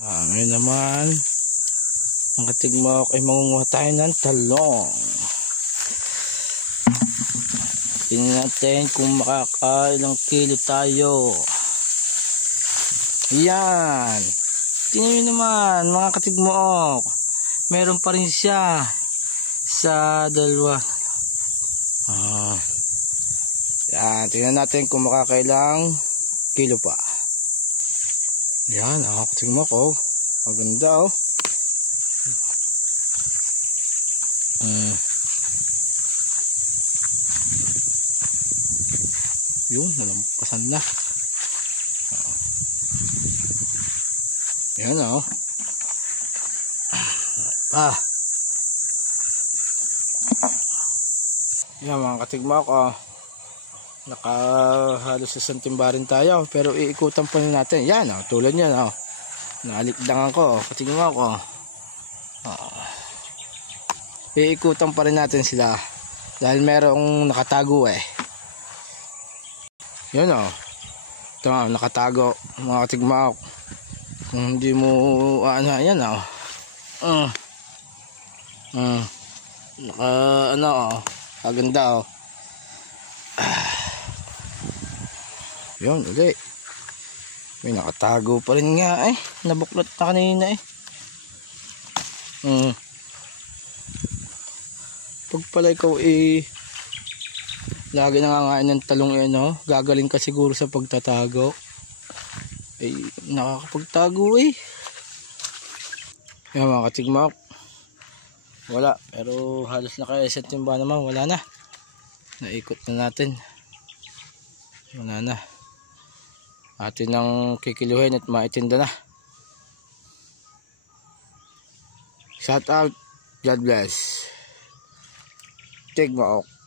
Ngayon naman, ang katigmok ay mangunguha tayo ng talong. Tingnan natin kung makakailang kilo tayo. Yan. Tingnan nyo naman mga katigmok. Meron pa rin siya sa dalawa. Yan. Tingnan natin kung makakailang kilo pa. Yan. Ang katigmok oh. Maganda oh. Yun, nalampasan na. Yan o. Yan mga katigmak o. Nakahalos sa timbarin tayo. Pero iikutan pa rin natin. Yan o, tulad yan o. Naalikdangan ko o, katigmak o. Iikutan pa rin natin sila. Dahil merong nakatago eh. Yan o. Ito nga, nakatago mga katigmak. Kung hindi mo yan o. Kaganda o. Yun ulit. May nakatago pa rin nga eh. Nabuklot na kanina eh. Pag pala ikaw lagi nangangain ng talong yan o. Gagaling ka siguro sa pagtatago. Nakakapagtago eh. Yan mga katigmak. Wala. Pero halos na kaya isang timba naman. Wala na. Naikot na natin. Wala na. Atin ang kikiluhin at maitinda na. Shout out. God bless. Tigmaok.